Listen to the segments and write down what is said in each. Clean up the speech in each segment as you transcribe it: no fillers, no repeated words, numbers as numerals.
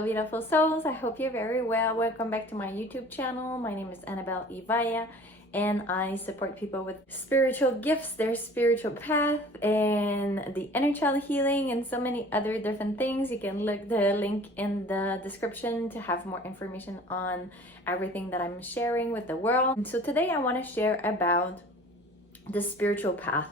Hello beautiful souls, I hope you're very well. Welcome back to my YouTube channel. My name is Annabelle Ivaya and I support people with spiritual gifts, their spiritual path, and the inner child healing and so many other different things. You can look the link in the description to have more information on everything that I'm sharing with the world. And so today I want to share about the spiritual path.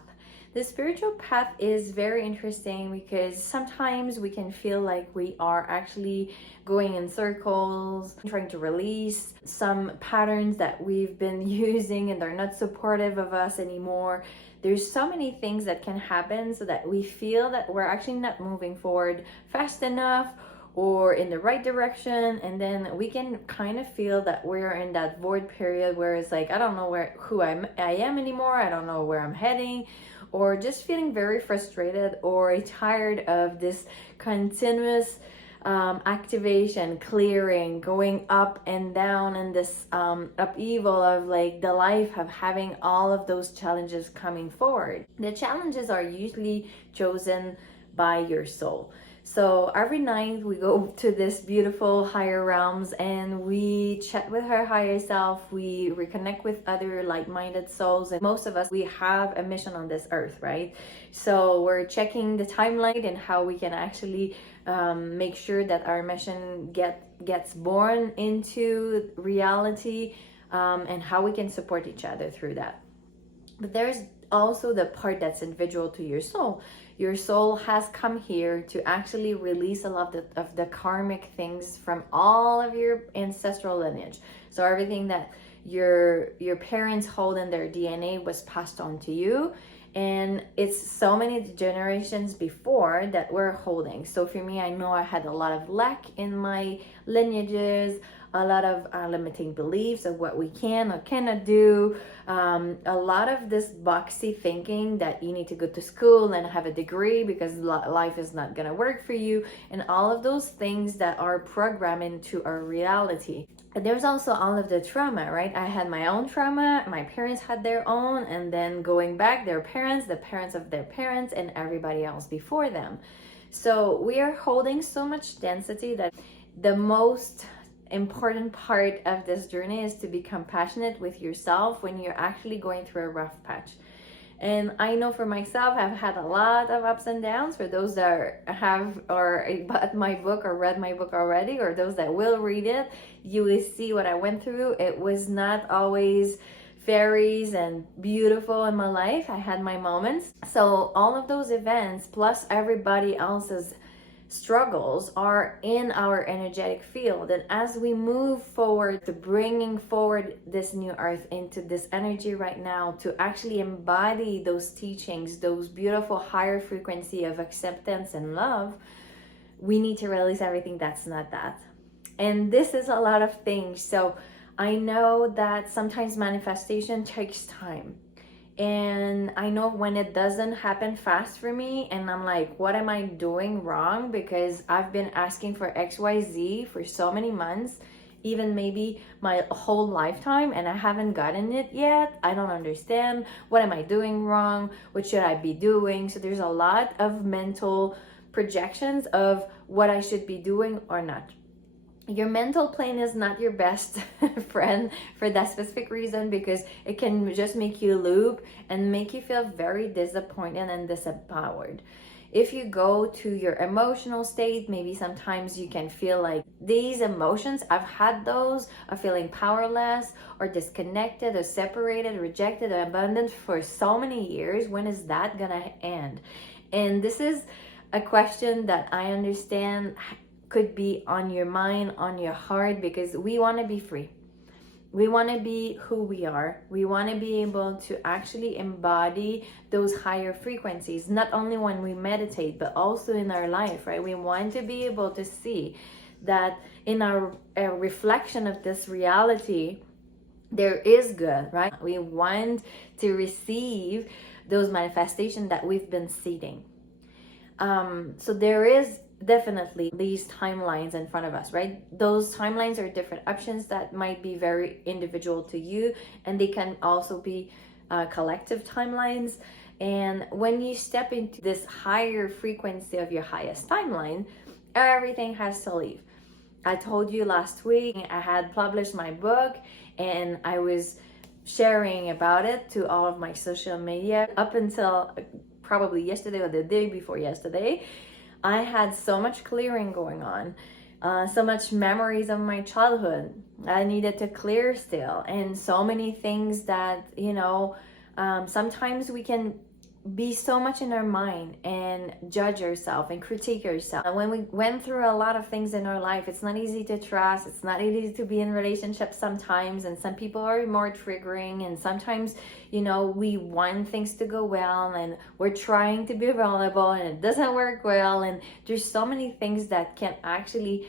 The spiritual path is very interesting because sometimes we can feel like we are actually going in circles, trying to release some patterns that we've been using and they're not supportive of us anymore. There's so many things that can happen so that we feel that we're actually not moving forward fast enough or in the right direction, and then we can kind of feel that we're in that void period where it's like, I don't know who I am anymore, I don't know where I'm heading, or just feeling very frustrated or tired of this continuous activation, clearing, going up and down, and this upheaval of like the life of having all of those challenges coming forward. The challenges are usually chosen by your soul. So every night we go to this beautiful higher realms and we chat with our higher self, we reconnect with other like-minded souls, and most of us, we have a mission on this earth, right? So we're checking the timeline and how we can actually make sure that our mission gets born into reality, and how we can support each other through that. But there's also the part that's individual to your soul. Your soul has come here to actually release a lot of the karmic things from all of your ancestral lineage. So everything that your parents hold in their DNA was passed on to you, and it's so many generations before that we're holding. So for me, I know I had a lot of lack in my lineages, a lot of limiting beliefs of what we can or cannot do, a lot of this boxy thinking that you need to go to school and have a degree because life is not gonna work for you, and all of those things that are programmed into our reality. And there's also all of the trauma, right? I had my own trauma, my parents had their own, and then going back, their parents, the parents of their parents, and everybody else before them. So we are holding so much density that the most important part of this journey is to be compassionate with yourself when you're actually going through a rough patch. And I know for myself, I've had a lot of ups and downs. For those that have or bought my book or read my book already, or those that will read it, you will see what I went through. It was not always fairies and beautiful in my life. I had my moments. So all of those events plus everybody else's struggles are in our energetic field, and as we move forward to bringing forward this new earth into this energy right now to actually embody those teachings, those beautiful higher frequency of acceptance and love, we need to release everything that's not that. And this is a lot of things. So I know that sometimes manifestation takes time. And I know when it doesn't happen fast for me and I'm like, what am I doing wrong? Because I've been asking for XYZ for so many months, even maybe my whole lifetime, and I haven't gotten it yet. I don't understand. What am I doing wrong? What should I be doing? So there's a lot of mental projections of what I should be doing or not. Your mental plane is not your best friend for that specific reason, because it can just make you loop and make you feel very disappointed and disempowered. If you go to your emotional state, maybe sometimes you can feel like these emotions, I've had those of feeling powerless or disconnected or separated, rejected or abandoned for so many years. When is that gonna end? And this is a question that I understand could be on your mind, on your heart, because we want to be free. We want to be who we are. We want to be able to actually embody those higher frequencies, not only when we meditate, but also in our life, right? We want to be able to see that in our reflection of this reality, there is good, right? We want to receive those manifestations that we've been seeding. So there is definitely these timelines in front of us, right? Those timelines are different options that might be very individual to you, and they can also be collective timelines. And when you step into this higher frequency of your highest timeline, everything has to leave. I told you last week I had published my book and I was sharing about it to all of my social media up until probably yesterday or the day before yesterday. I had so much clearing going on, so much memories of my childhood I needed to clear still, and so many things that, sometimes we can be so much in our mind and judge ourselves and critique ourselves. And when we went through a lot of things in our life, it's not easy to trust, it's not easy to be in relationships sometimes, and some people are more triggering, and sometimes we want things to go well and we're trying to be vulnerable and it doesn't work well, and there's so many things that can actually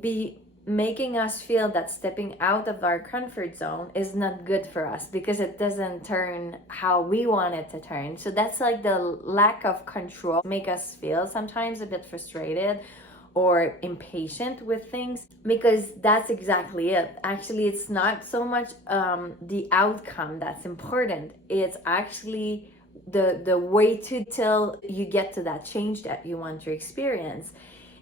be making us feel that stepping out of our comfort zone is not good for us because it doesn't turn how we want it to turn. So that's like the lack of control make us feel sometimes a bit frustrated or impatient with things, because that's exactly it. Actually, it's not so much the outcome that's important, it's actually the way to till you get to that change that you want to experience.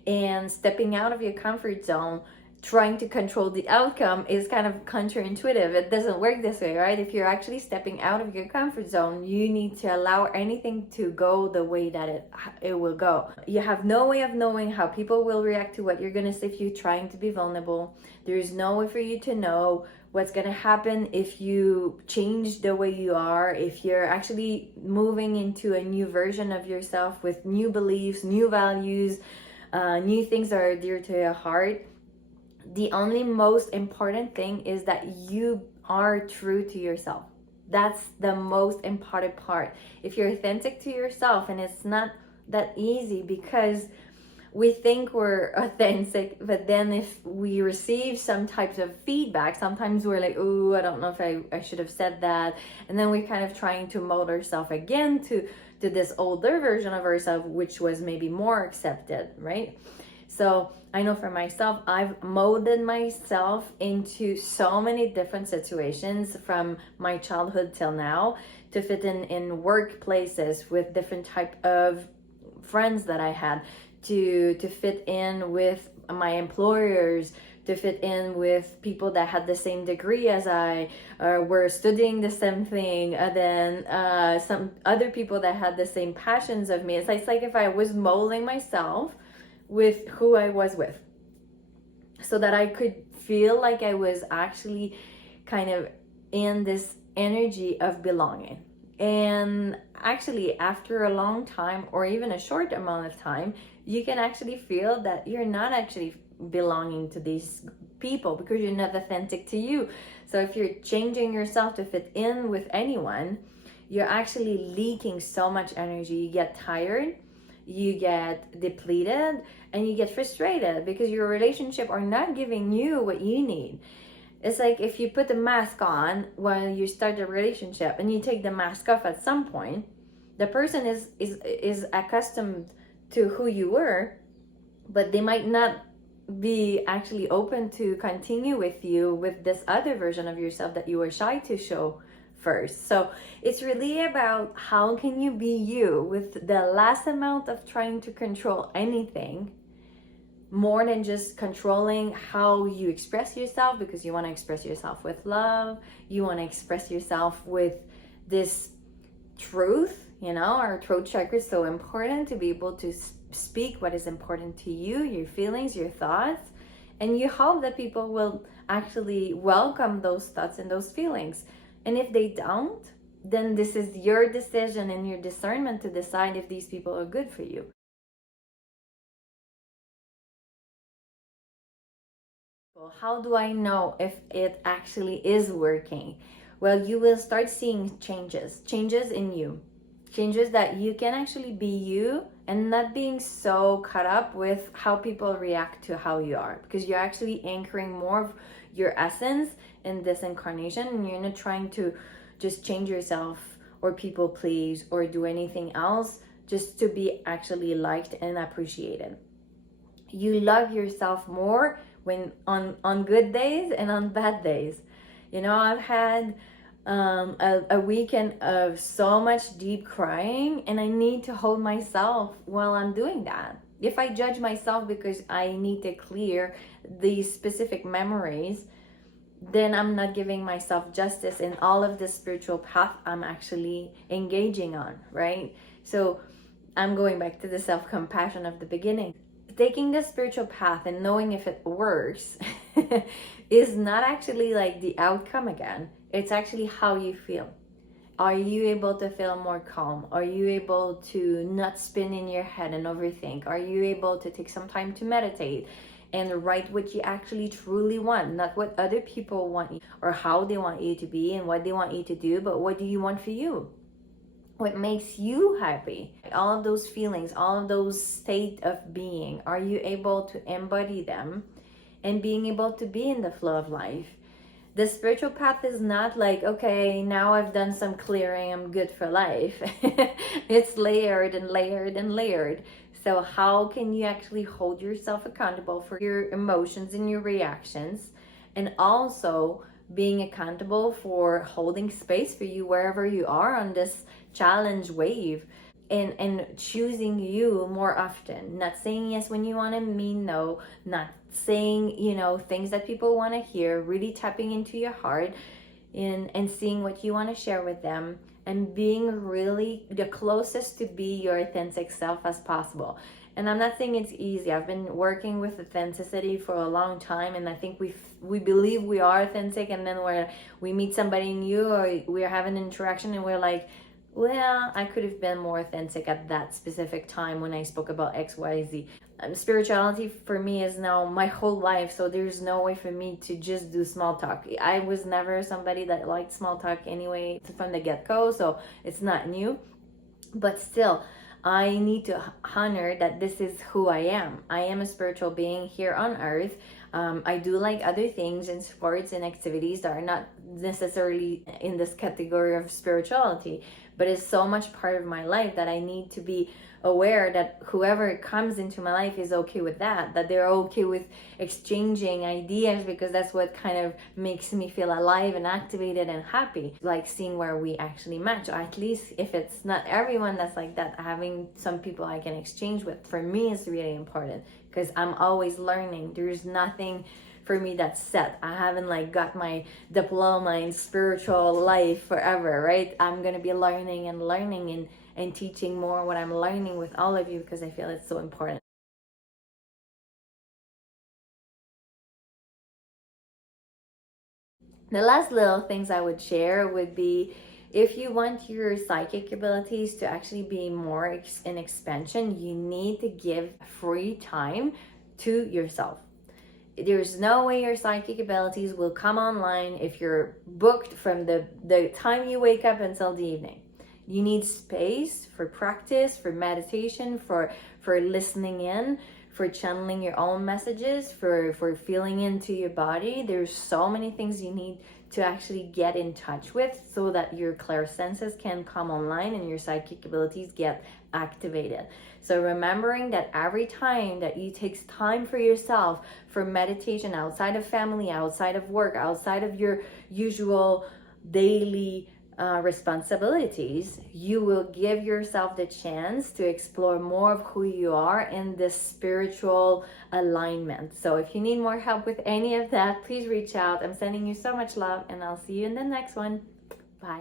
And stepping out of your comfort zone, trying to control the outcome, is kind of counterintuitive. It doesn't work this way, right? If you're actually stepping out of your comfort zone, you need to allow anything to go the way that it will go. You have no way of knowing how people will react to what you're gonna say if you're trying to be vulnerable. There is no way for you to know what's gonna happen if you change the way you are, if you're actually moving into a new version of yourself with new beliefs, new values, new things that are dear to your heart. The only most important thing is that you are true to yourself. That's the most important part. If you're authentic to yourself, and it's not that easy because we think we're authentic, but then if we receive some types of feedback, sometimes we're like, oh, I don't know if I should have said that. And then we're kind of trying to mold ourselves again to this older version of ourselves, which was maybe more accepted, right? So I know for myself, I've molded myself into so many different situations from my childhood till now to fit in workplaces with different type of friends that I had, to fit in with my employers, to fit in with people that had the same degree as I, were studying the same thing, and then some other people that had the same passions of me. It's like if I was molding myself with who I was with, so that I could feel like I was actually kind of in this energy of belonging. And actually, after a long time or even a short amount of time, you can actually feel that you're not actually belonging to these people because you're not authentic to you. So if you're changing yourself to fit in with anyone, you're actually leaking so much energy. You get tired, you get depleted, and you get frustrated because your relationship are not giving you what you need. It's like if you put the mask on while you start the relationship and you take the mask off at some point, the person is accustomed to who you were, but they might not be actually open to continue with you with this other version of yourself that you were shy to show first. So it's really about how can you be you with the last amount of trying to control anything, more than just controlling how you express yourself, because you want to express yourself with love, you want to express yourself with this truth. Our throat chakra is so important to be able to speak what is important to you, your feelings, your thoughts, and you hope that people will actually welcome those thoughts and those feelings. And if they don't, then this is your decision and your discernment to decide if these people are good for you. How do I know if it actually is working? Well, you will start seeing changes in you, changes that you can actually be you and not being so caught up with how people react to how you are, because you're actually anchoring more of your essence in this incarnation, and you're not trying to just change yourself or people please or do anything else just to be actually liked and appreciated. You love yourself more when on good days and on bad days. I've had a weekend of so much deep crying, and I need to hold myself while I'm doing that, If I judge myself because I need to clear these specific memories, then I'm not giving myself justice in all of the spiritual path I'm actually engaging on, right? So I'm going back to the self-compassion of the beginning. Taking the spiritual path and knowing if it works is not actually like the outcome again. It's actually how you feel. Are you able to feel more calm? Are you able to not spin in your head and overthink? Are you able to take some time to meditate and write what you actually truly want, not what other people want you or how they want you to be and what they want you to do, but what do you want for you? What makes you happy? All of those feelings, all of those state of being, are you able to embody them and being able to be in the flow of life? The spiritual path is not like, okay, now I've done some clearing, I'm good for life. It's layered and layered and layered. So how can you actually hold yourself accountable for your emotions and your reactions, and also being accountable for holding space for you wherever you are on this challenge wave, and choosing you more often, not saying yes when you want to mean no, not saying, you know, things that people want to hear, really tapping into your heart and seeing what you want to share with them, and being really the closest to be your authentic self as possible. And I'm not saying it's easy. I've been working with authenticity for a long time, and I think we believe we are authentic, and then we meet somebody new or we're having an interaction and we're like, well, I could have been more authentic at that specific time when I spoke about XYZ. Spirituality for me is now my whole life, so there's no way for me to just do small talk. I was never somebody that liked small talk anyway from the get-go, so it's not new. But still, I need to honor that this is who I am. I am a spiritual being here on earth. I do like other things and sports and activities that are not necessarily in this category of spirituality, but it's so much part of my life that I need to be aware that whoever comes into my life is okay with that they're okay with exchanging ideas, because that's what kind of makes me feel alive and activated and happy, like seeing where we actually match. Or at least if it's not everyone that's like that, having some people I can exchange with, for me, is really important, because I'm always learning. There's nothing for me that's set. I haven't like got my diploma in spiritual life forever, right? I'm gonna be learning and teaching more what I'm learning with all of you, because I feel it's so important. The last little things I would share would be, if you want your psychic abilities to actually be more in expansion, you need to give free time to yourself. There's no way your psychic abilities will come online if you're booked from the time you wake up until the evening. You need space for practice, for meditation, for listening in, for channeling your own messages, for feeling into your body. There's so many things you need to actually get in touch with so that your clairsenses can come online and your psychic abilities get activated. So remembering that every time that you take time for yourself, for meditation outside of family, outside of work, outside of your usual daily responsibilities, you will give yourself the chance to explore more of who you are in this spiritual alignment. So if you need more help with any of that, please reach out. I'm sending you so much love, and I'll see you in the next one. Bye.